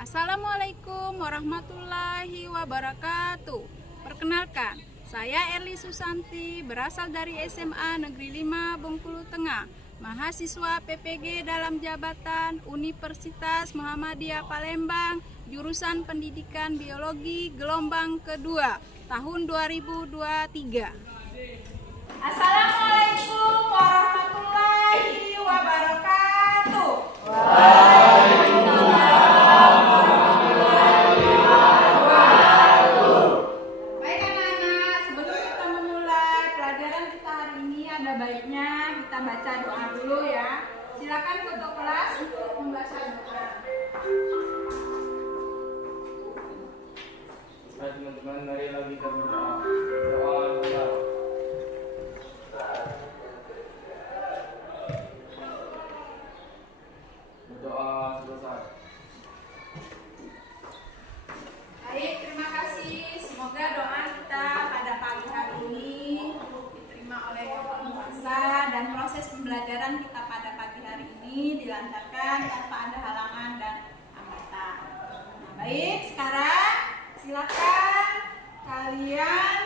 Assalamualaikum warahmatullahi wabarakatuh. Perkenalkan, saya Erli Susanti, berasal dari SMA Negeri 5 Bengkulu Tengah, mahasiswa PPG dalam jabatan Universitas Muhammadiyah Palembang, jurusan Pendidikan Biologi gelombang kedua, tahun 2023. Assalamualaikum warahmatullahi wabarakatuh. Ada baiknya kita baca doa dulu ya. Silakan foto kelas untuk membaca doa. Baik teman-teman, marilah kita berdoa. Doa. Berdoa selesai. Baik, terima kasih. Semoga doa kita pada pagi hari ini oleh Yang Maha Kuasa dan proses pembelajaran kita pada pagi hari ini dilancarkan tanpa ada halangan dan hambatan. Nah, baik, sekarang silakan kalian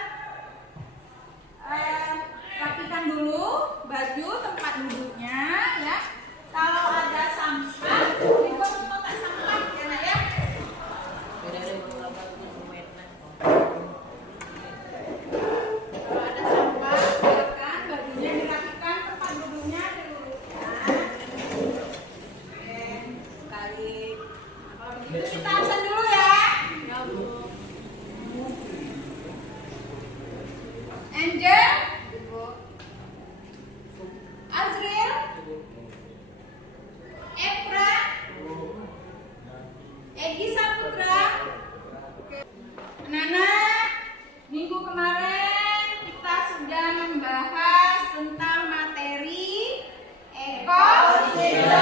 rapikan dulu baju tempat duduknya ya. Kalau ada sampah, dibawa kotak sampah ya Nak ya. Kita absen dulu ya. Angel, Azril, Efra, Egi Saputra. Anak-anak, minggu kemarin kita sudah membahas tentang materi ekosistem.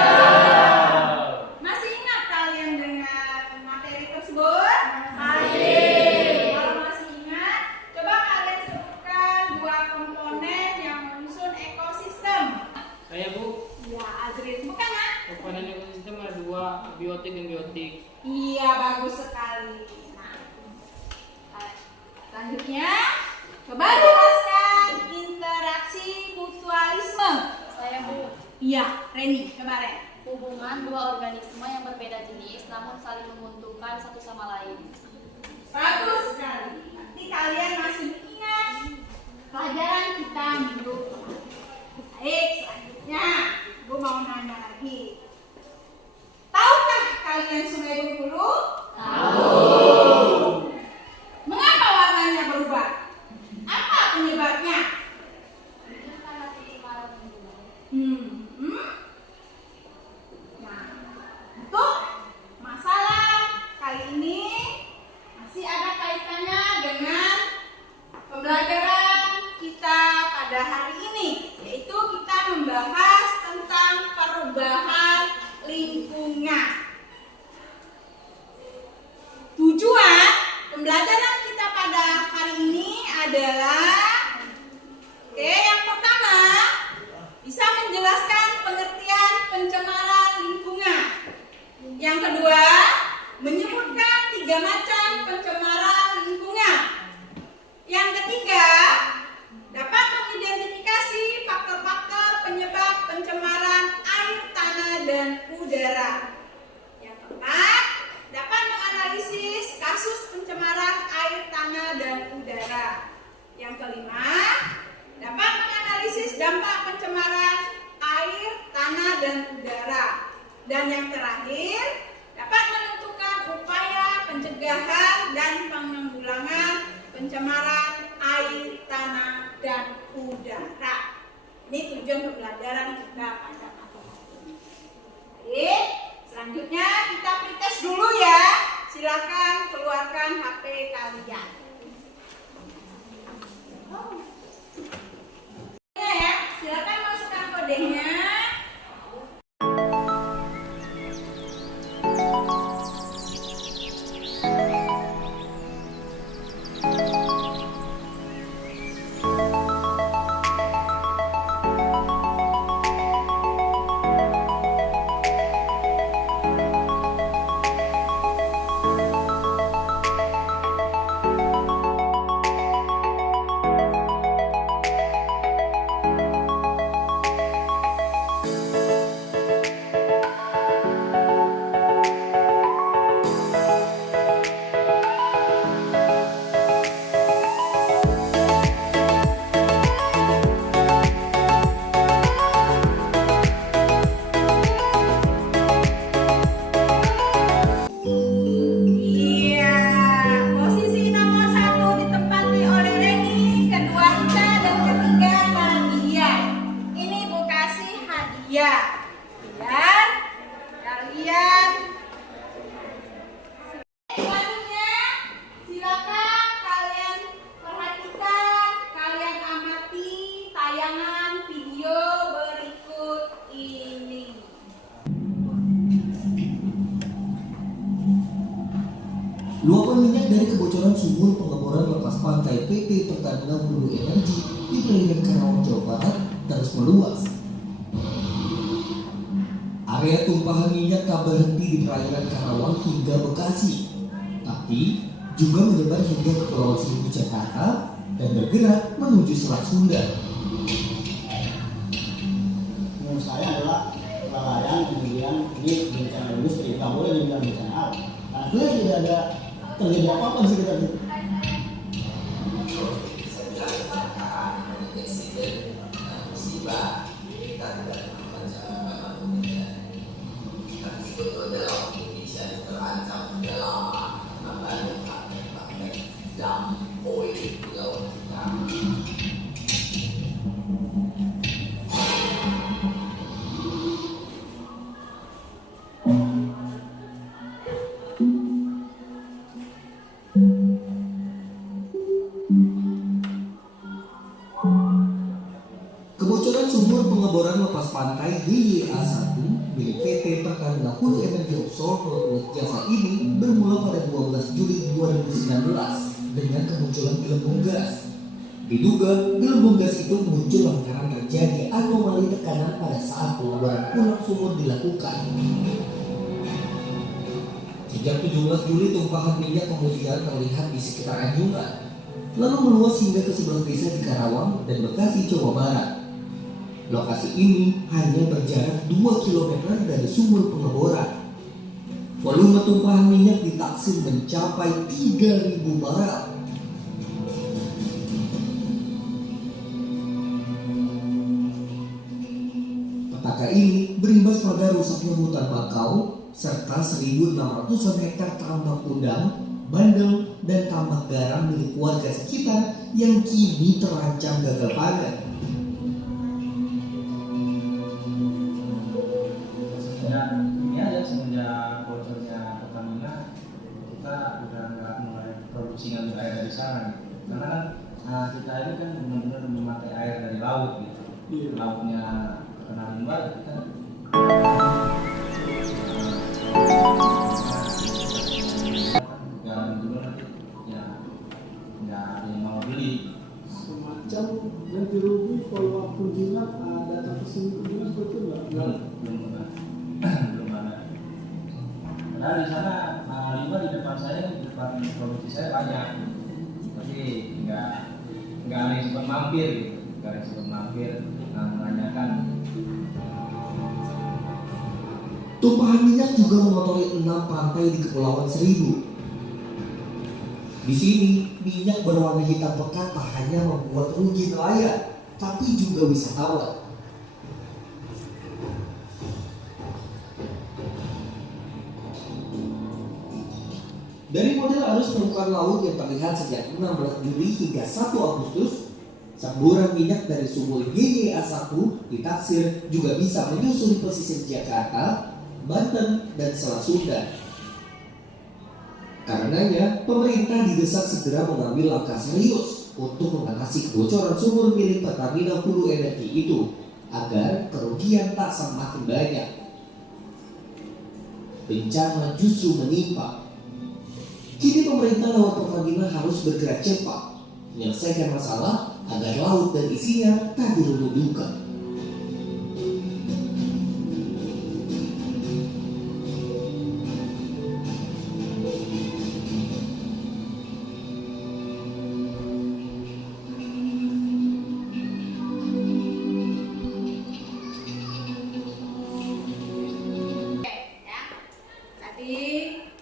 Komponen ekosistem ada dua, biotik dan biotik. Iya, bagus sekali. Nah, selanjutnya coba jelaskan interaksi mutualisme. Saya Bu. Iya, Reni, coba Ren. Hubungan dua organisme yang berbeda jenis namun saling menguntungkan satu sama lain. Bagus sekali. Nanti kalian masih ingat pelajaran kita minggu kemarin. Baik, selanjutnya gue mau nanya lagi. Tahukah kalian Sungai Bengkulu? Tahu. Mengapa warnanya berubah? Apa penyebabnya? Nah, untuk masalah kali ini masih ada kaitannya dengan pembelajaran kita pada hari ini, yaitu kita membahas tentang perubahan lingkungan. Tujuan pembelajaran kita pada hari ini adalah yang pertama, bisa menjelaskan pengertian pencemaran lingkungan. Yang kedua, menyebutkan 3 macam pencemaran lingkungan. Yang ketiga, dapat mengidentifikasi faktor-faktor penyebab pencemaran air, tanah, dan udara. Yang keempat, dapat menganalisis kasus pencemaran air, tanah, dan udara. Yang kelima, dapat menganalisis dampak pencemaran air, tanah, dan udara. Dan yang terakhir, dapat menentukan upaya pencegahan dan penanggulangan pencemaran air, tanah, dan udara. Ini tujuan pembelajaran kita pada pagi hari ini. Baik, Luapan minyak dari kebocoran sumur pengeboran lepas pantai PT Pertamina Hulu Energi di perairan Karawang, Jawa Barat terus meluas. Area tumpahan minyak tak berhenti di perairan Karawang hingga Bekasi, tapi juga menyebar hingga Kepulauan Seribu Jakarta dan bergerak menuju Selat Sunda. Menurut saya adalah kelalaian, kemudian ini bencana industri, nggak boleh dibilang bencana alam. Karena sebenarnya tidak ada terjadi apa-apa di sekitar itu. Kebocoran sumur pengeboran lepas pantai YYA1 milik PT Pertamina Hulu Energi Offshore Perumnas Jasa ini bermula pada 12 Juli 2019 dengan kemunculan gelembung gas. Diduga gelembung gas itu muncul lantaran terjadi anomali tekanan pada saat pengeboran ulang sumur dilakukan. Sejak 17 Juli tumpahan minyak kemudian terlihat di sekitar anjungan, lalu meluas hingga ke 11 desa di Karawang dan Bekasi, Jawa Barat. Lokasi ini hanya berjarak 2 km dari sumur pengeboran. Volume tumpahan minyak ditaksir mencapai 3.000 barel. Petaka ini berimbas pada rusaknya hutan bakau serta 1.600-an hektar tambak udang, bandeng, dan tambak garam milik warga sekitar yang kini terancam gagal panen. Semenjak bocornya Pertamina, kita udah nggak mulai produksi ngambil air dari sana, karena kita ini kan benar-benar memakai air dari laut gitu. Lautnya kena limbah, kita garam dulu nanti ya nggak ada yang mau beli. Semacam ganti rugi kalau waktu jinak datang ke sini ke dinas betul nggak? Belum pernah. Belum ada. Padahal di sana limbah di depan saya, di depan produksi saya banyak, tapi nggak ada yang sempat mampir gitu, nggak ada yang sempat mampir menanyakan. Tumpahan minyak juga mengotori 6 pantai di Kepulauan Seribu. Di sini, minyak berwarna hitam pekat tak hanya membuat rugi nelayan, tapi juga wisatawan. Dari model arus permukaan laut yang terlihat sejak 16 Juli hingga 1 Agustus, semburan minyak dari sumur YYA1 ditaksir juga bisa menyusuri pesisir Jakarta, Banten, dan Selat Sunda. Karenanya, pemerintah didesak segera mengambil langkah serius untuk mengatasi kebocoran sumur milik Pertamina Hulu Energi itu agar kerugian tak semakin banyak. Bencana justru menimpa. Kini pemerintah lewat Pertamina harus bergerak cepat menyelesaikan masalah agar laut dan isinya tak diruntuhkan.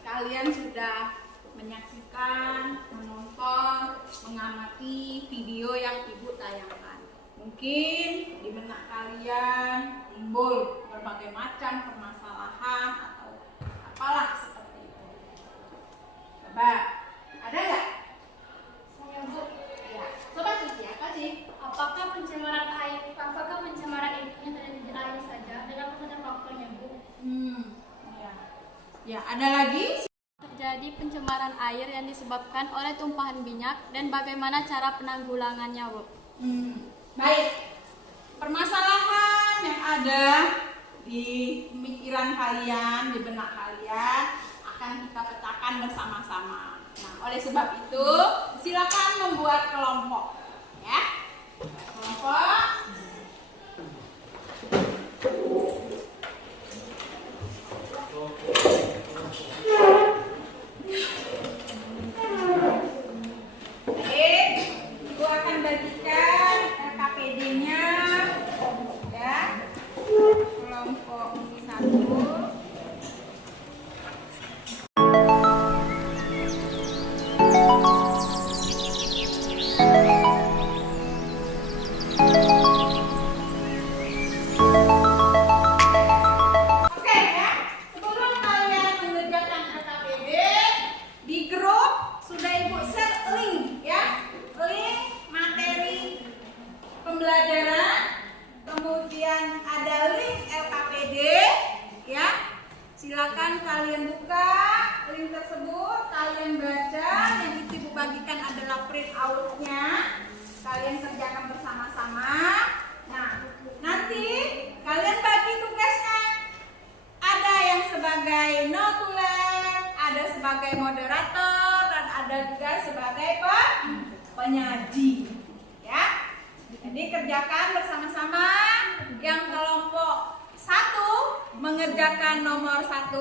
Kalian sudah menyaksikan, menonton, mengamati video yang Ibu tayangkan. Mungkin di benak kalian timbul berbagai macam permasalahan atau apalah seperti itu. Coba, ada nggak? Saya Bu, Ya, coba Cici, apa sih? apakah pencemaran itu terjadi di air saja dengan menggunakan faktornya Bu? Ya. Ya, ada lagi? Terjadi pencemaran air yang disebabkan oleh tumpahan minyak dan bagaimana cara penanggulangannya, Bu? Baik. Permasalahan yang ada di pemikiran kalian, di benak kalian akan kita pecahkan kerjakan bersama-sama. Nah, oleh sebab itu, silakan membuat kelompok, ya. Kelompok. Baik, Ibu akan bagikan KPD-nya, ya. Kelompok 1. Kemudian ada link LKPD, ya. Silakan kalian buka link tersebut, kalian baca. Yang itu Ibu bagikan adalah print out-nya. Kalian kerjakan bersama-sama. Nah, nanti kalian bagi tugasnya. Ada yang sebagai notulen, ada sebagai moderator, dan ada juga sebagai penyaji, ya. Jadi kerjakan bersama-sama. Yang kelompok 1 mengerjakan nomor 1,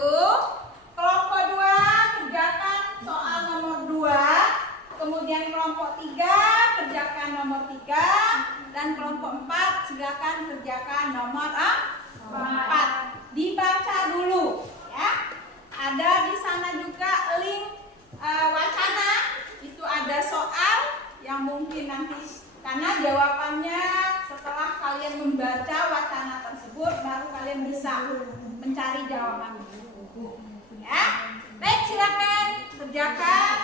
kelompok 2 kerjakan soal nomor 2, kemudian kelompok 3 kerjakan nomor 3, dan kelompok 4 silakan kerjakan nomor 4. Dibaca dulu, ya. Ada di sana juga link wacana. Itu ada soal yang mungkin nanti, karena jawabannya setelah kalian membaca wacana tersebut baru kalian bisa mencari jawabannya. Ya, baik, silakan kerjakan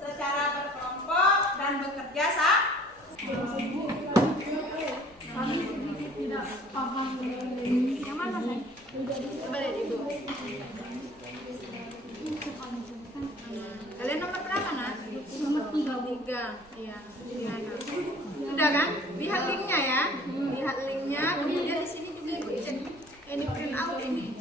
secara berkelompok dan bekerja sama. Yang mana sih? Coba lihat Ibu. Kalian nomor berapa, Nak? Nomor 3. Iya. Sudah kan? Lihat linknya ya. Lihat linknya. Kemudian di sini juga Ibu cek. Ini print out ini.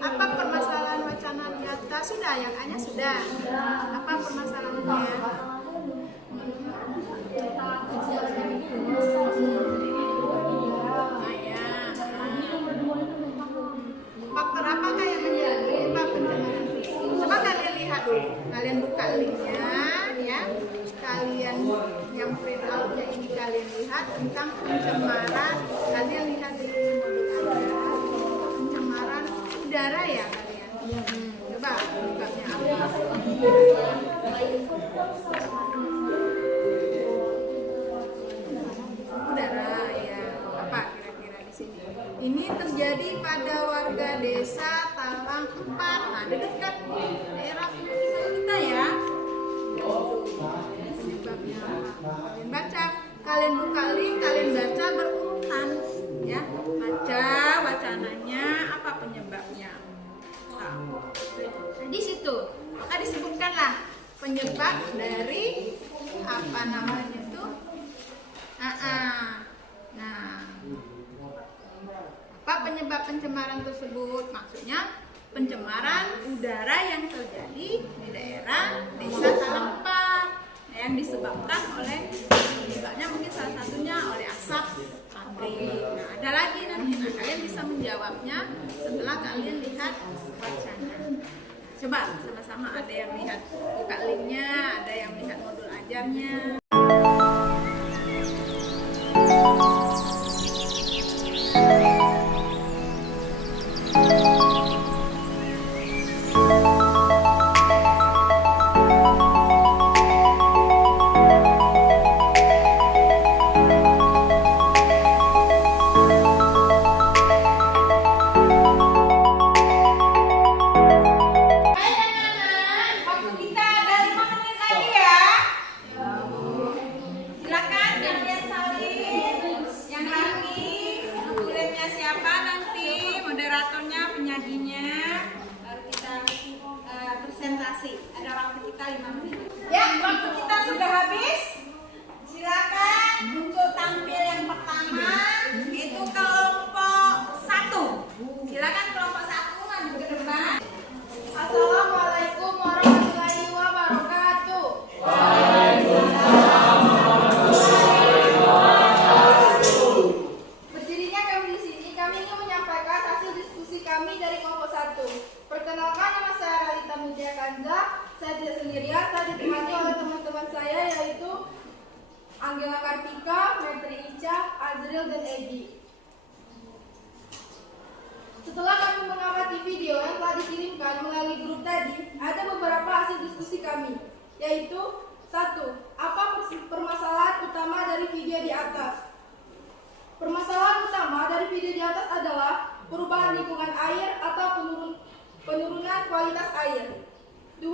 Apa permasalahan wacana di atas? Sudah, yang A-nya sudah. Apa permasalahannya? Faktor apakah yang menyebabkan pencemaran? Coba kalian lihat dulu. Kalian buka linknya, ya. Kalian yang print out-nya ini kalian lihat tentang pencemaran. Kalian lihat di modul Anda. Pencemaran udara ya kalian. Coba bukanya apa? Udara ya. Apa kira-kira di sini? Ini terjadi pada warga desa Talang 4. Nah, dekat daerah pemukiman kita ya. Sebabnya kalian baca, kalian buka link, kalian baca berurutan ya. Baca wacananya, apa penyebabnya. Nah, di situ maka disebutkanlah penyebab dari apa namanya itu. Nah, apa penyebab pencemaran tersebut? Maksudnya pencemaran udara yang terjadi di daerah desa Talangpa yang disebabkan oleh, penyebabnya mungkin salah satunya oleh asap pabrik. Nah, ada lagi nanti. Nah, kalian bisa menjawabnya setelah kalian lihat wacana. Coba sama-sama, ada yang lihat buka linknya, ada yang lihat modul ajarnya. Ya, waktu kita sudah habis. Silakan untuk tampil yang pertama. Ica, Azril, dan Egi. Setelah kami mengamati video yang telah dikirimkan melalui grup tadi, ada beberapa hasil diskusi kami, yaitu 1. Apa permasalahan utama dari video di atas? Permasalahan utama dari video di atas adalah perubahan lingkungan air atau penurunan kualitas air. 2.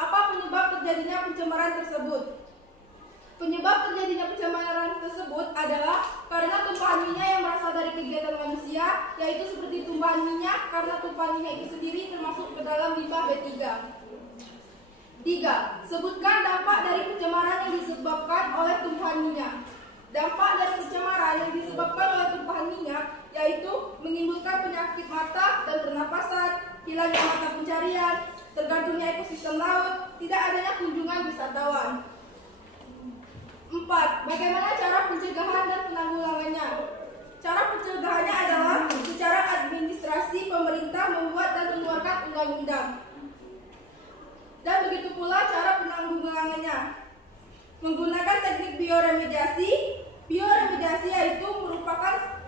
Apa penyebab terjadinya pencemaran tersebut? Penyebab terjadinya pencemaran tersebut adalah karena tumpahan minyak yang berasal dari kegiatan manusia, yaitu seperti tumpahan minyak karena tumpahan minyak itu sendiri termasuk ke dalam limbah B3. 3. Sebutkan dampak dari pencemaran yang disebabkan oleh tumpahan minyak. Dampak dari pencemaran yang disebabkan oleh tumpahan minyak yaitu menimbulkan penyakit mata dan pernapasan, hilangnya mata pencarian, tergantungnya ekosistem laut, tidak adanya kunjungan wisatawan. 4. Bagaimana cara pencegahan dan penanggulangannya? Cara pencegahannya adalah secara administrasi pemerintah membuat dan mengeluarkan undang-undang. Dan begitu pula cara penanggulangannya. Menggunakan teknik bioremediasi. Bioremediasi yaitu merupakan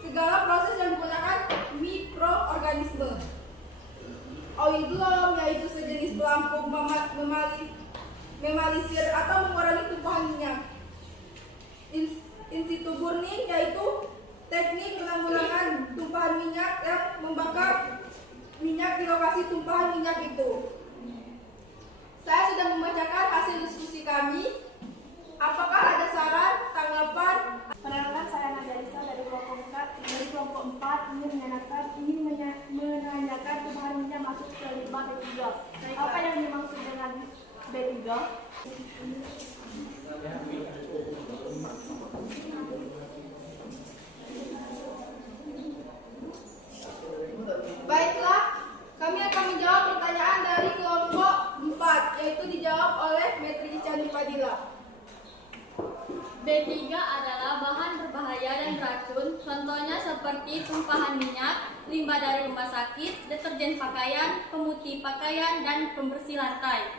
segala proses yang menggunakan mikroorganisme. Oil bloom yaitu sejenis pelampung memalisir atau mengurangi tumpahan minyak. In situ burning yaitu teknik penanggulangan tumpahan minyak yang membakar minyak di lokasi tumpahan minyak itu. Saya sudah membacakan hasil diskusi kami. Apakah ada saran, tanggapan? Perkenalkan, saya Nadia Risa dari kelompok 4 ingin menanyakan tumpahan minyak masuk ke limbah B3. Apa yang dimaksud dengan B3? Baiklah, kami akan menjawab pertanyaan dari kelompok 4, yaitu dijawab oleh Metri Ica Fadila. B3 adalah bahan berbahaya dan beracun, contohnya seperti tumpahan minyak, limbah dari rumah sakit, deterjen pakaian, pemutih pakaian, dan pembersih lantai.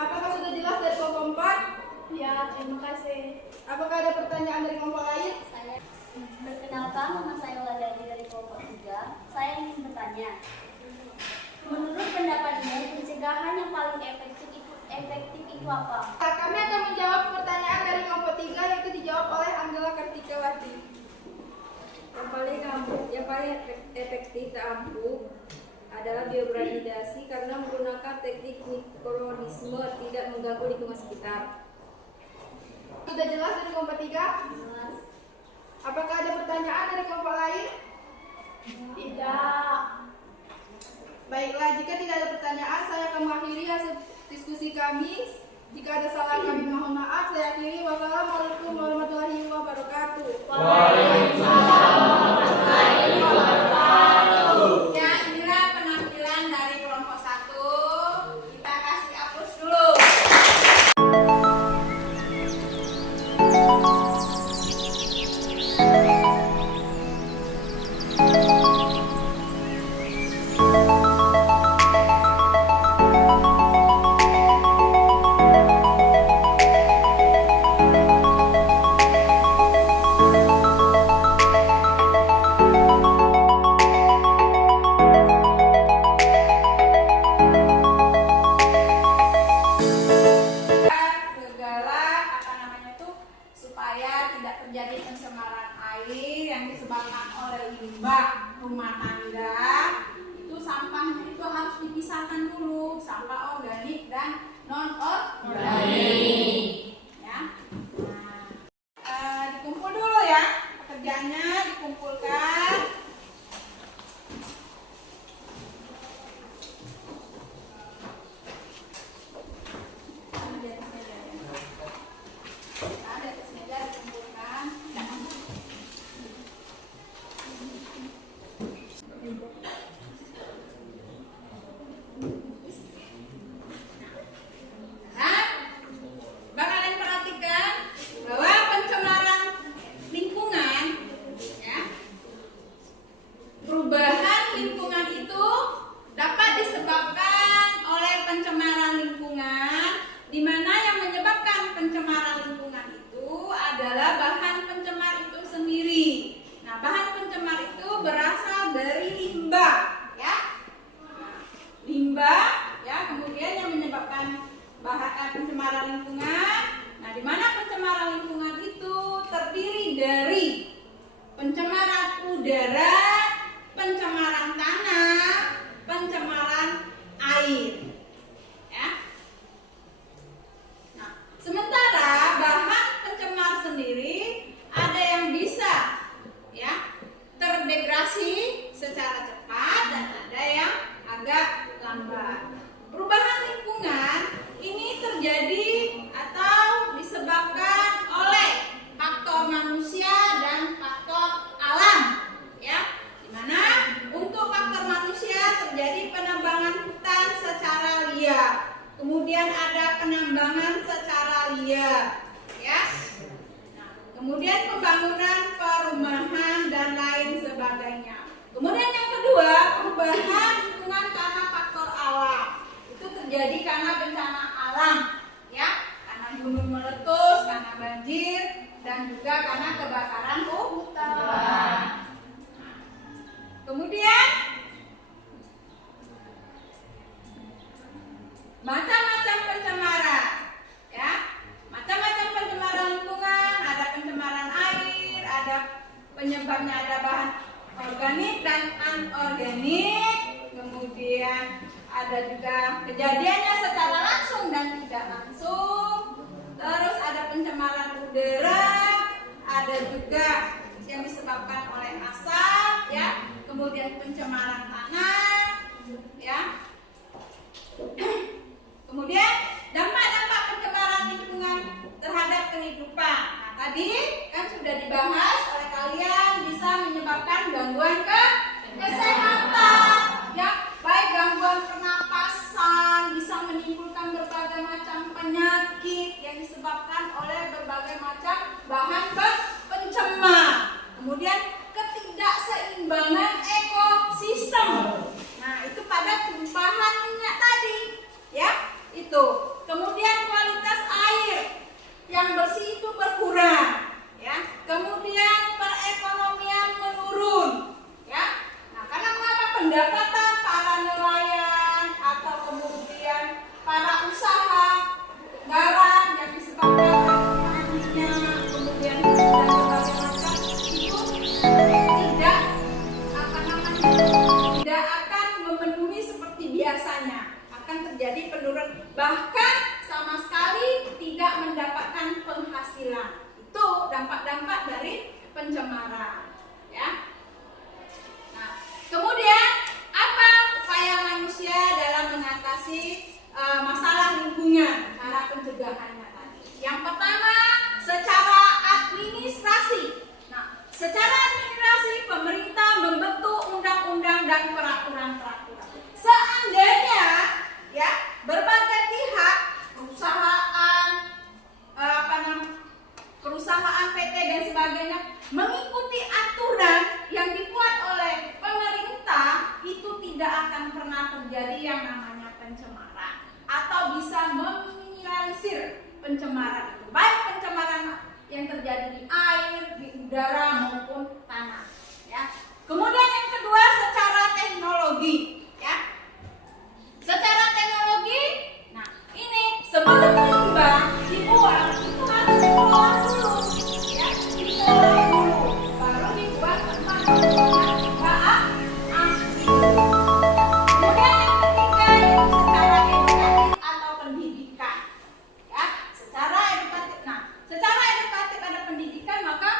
Apakah sudah jelas dari kelompok 4? Ya, terima kasih. Apakah ada pertanyaan dari kelompok lain? Perkenalkan, nama saya Wulandari dari kelompok 3. Saya ingin bertanya, menurut pendapatmu pencegahan yang paling efektif itu apa? Kami akan menjawab pertanyaan dari kelompok 3, yaitu dijawab oleh Anggela Kartikawati. Yang paling efektif ampuh adalah bioremediasi karena menggunakan teknik mikroorganisme tidak mengganggu lingkungan sekitar. Sudah jelas dari kelompok 3? Jelas. Apakah ada pertanyaan dari kelompok lain? Tidak. Baiklah, jika tidak ada pertanyaan, saya akan mengakhiri hasil diskusi kami. Jika ada salah kami mohon maaf. Saya akhiri. Wassalamualaikum warahmatullahi wabarakatuh. Waalaikumsalam warahmatullahi wabarakatuh. Ya, inilah penampilan dari kelompok 1. Kita kasih aplaus dulu. Supaya tidak terjadi pencemaran air yang disebabkan oleh limbah rumah tangga, itu sampahnya itu harus dipisahkan dulu, sampah organik dan non organik. Ya. Nah, dikumpul dulu ya, pekerjaannya dikumpulkan. kemudian pembangunan perumahan dan lain sebagainya. Kemudian yang kedua, perubahan lingkungan karena faktor alam. Itu terjadi karena bencana alam, ya, karena gunung meletus, karena banjir, dan juga karena kebakaran hutan. Kemudian macam-macam pencemaran, ya, macam-macam pencemaran lingkungan. Ada pencemaran air, ada penyebabnya ada bahan organik dan anorganik. Kemudian ada juga kejadiannya secara langsung dan tidak langsung. Terus ada pencemaran udara, ada juga yang disebabkan oleh asap, ya. Kemudian pencemaran tanah, ya. Kemudian dampak-dampak pencemaran lingkungan terhadap kehidupan. Nah, tadi kan sudah dibahas oleh kalian, bisa menyebabkan gangguan kesehatan, ya, baik gangguan pernapasan, bisa menimbulkan berbagai macam penyakit yang disebabkan oleh berbagai macam bahan pencemar. Kemudian ketidakseimbangan ekosistem. Nah, itu pada tumpahan minyak tadi, ya, itu. Kemudian kualitas air yang bersih itu berkurang, ya. Kemudian perekonomian menurun, ya. Nah, karena mengapa pendapatan para nelayan atau kemudian para usaha garam yang disebabkan oleh minyak, kemudian dan berbagai macam itu tidak akan memenuhi seperti biasanya, akan terjadi penurunan, bahkan sama sekali tidak mendapatkan penghasilan. Itu dampak-dampak dari pencemaran, ya. Nah, kemudian apa upaya manusia dalam mengatasi masalah lingkungan, cara pencegahannya tadi? Yang pertama, secara administrasi. Nah, secara administrasi pemerintah membentuk undang-undang dan peraturan-peraturan. Seandainya, ya, berbagai pihak, perusahaan PT dan sebagainya mengikuti aturan yang dibuat oleh pemerintah, itu tidak akan pernah terjadi yang namanya pencemaran atau bisa meminimalisir pencemaran itu, baik pencemaran yang terjadi di air, di udara maupun tanah, ya. Kemudian yang kedua, secara teknologi, ya. Secara teknologi, nah ini sebelum limbah dibuang itu harus diolah dulu, ya, diolah dulu, baru dibuat tempat pembuangan limbah asli. Kemudian yang ketiga itu secara edukatif atau pendidikan, ya, secara edukatif. Nah, secara edukatif ada pendidikan, maka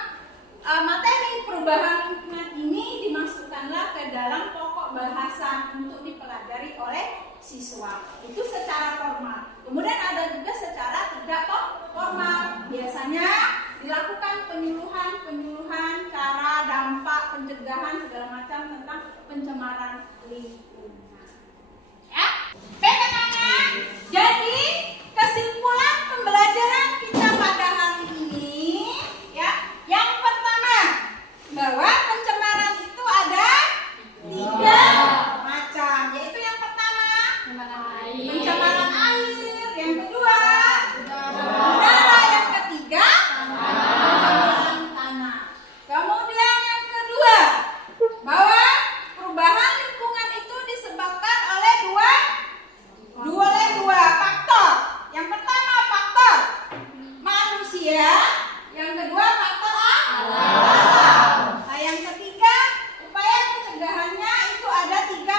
materi perubahan lingkungan ini dimasukkanlah ke dalam pokok bahasa untuk dipelajari oleh siswa. Itu secara formal. Kemudian ada juga secara tidak formal. Biasanya dilakukan penyuluhan cara, dampak, pencegahan segala macam tentang pencemaran lingkungan. Ya, bagaimana? Jadi kesimpulan pembelajaran kita pada hari ini, ya, yang pertama bahwa pencemaran itu ada 3 macam, yaitu yang pertama pencemaran air, yang kedua udara, yang ketiga pencemaran tanah. Kemudian yang kedua, bahwa perubahan lingkungan itu disebabkan oleh dua faktor. Yang pertama faktor manusia, yang kedua faktor alam. Nah, yang ketiga, upaya pencegahannya itu ada 3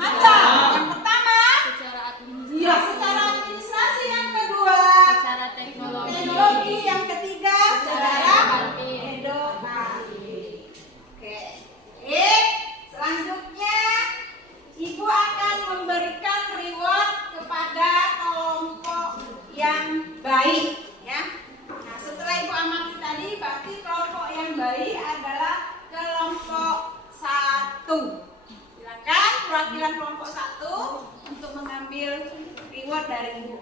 macam. Yang pertama secara administrasi, yang kedua secara teknologi, yang ketiga secara edukasi. Oke. Selanjutnya Ibu akan memberikan reward kepada kelompok yang baik, ya. Nah, setelah Ibu amati tadi, berarti kelompok yang baik adalah kelompok 1. Silakan perwakilan kelompok 1 untuk mengambil reward dari Ibu.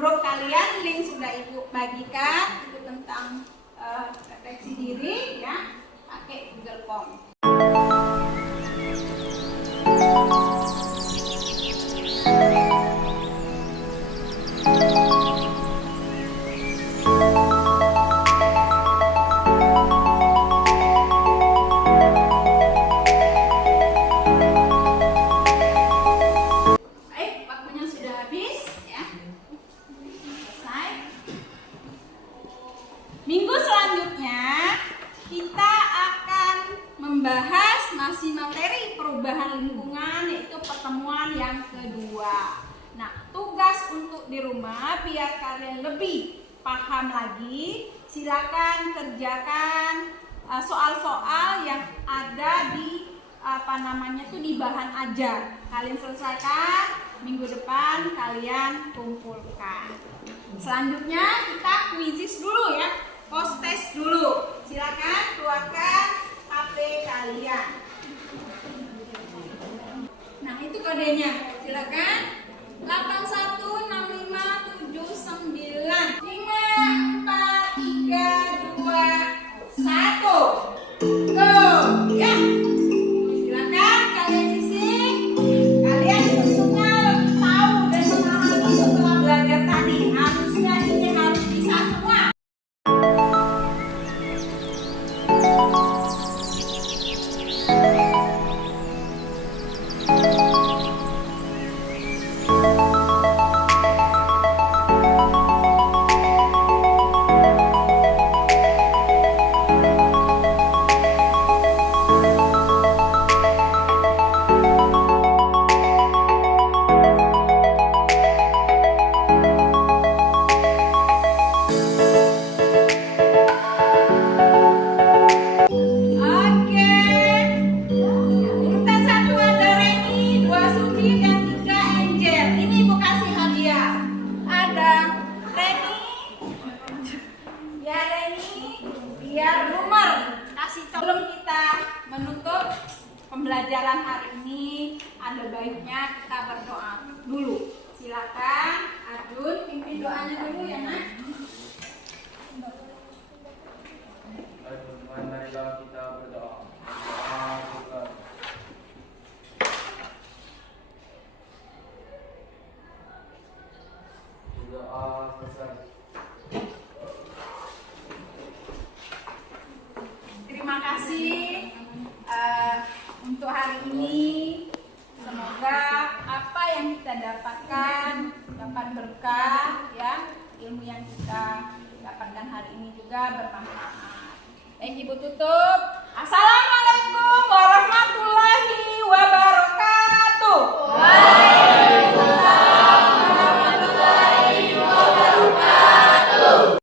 grup kalian, link sudah Ibu bagikan, itu tentang deteksi diri ya, pakai Google Form. Minggu selanjutnya kita akan membahas masih materi perubahan lingkungan, yaitu pertemuan yang kedua. Nah, tugas untuk di rumah biar kalian lebih paham lagi, silakan kerjakan soal-soal yang ada di di bahan ajar. Kalian selesaikan, minggu depan kalian kumpulkan. Selanjutnya kita kuisis dulu ya. Post test dulu. Silakan keluarkan HP kalian. Nah, itu kodenya. Silakan 816579 5 4 3 2 1. Go. Ya. Silakan kalian isi. Kalian tentunya lebih tahu dan memahami setelah belajar tadi. Harusnya ini harus bisa semua. Pembelajaran hari ini ada baiknya kita berdoa dulu. Silakan Arjun pimpin doanya dulu ya nak. Marilah kita berdoa. Berdoa selesai. Terima kasih untuk hari ini. Semoga apa yang kita dapatkan dapat berkah ya, ilmu yang kita dapatkan hari ini juga bermanfaat. Baik, Ibu tutup. Assalamualaikum warahmatullahi wabarakatuh.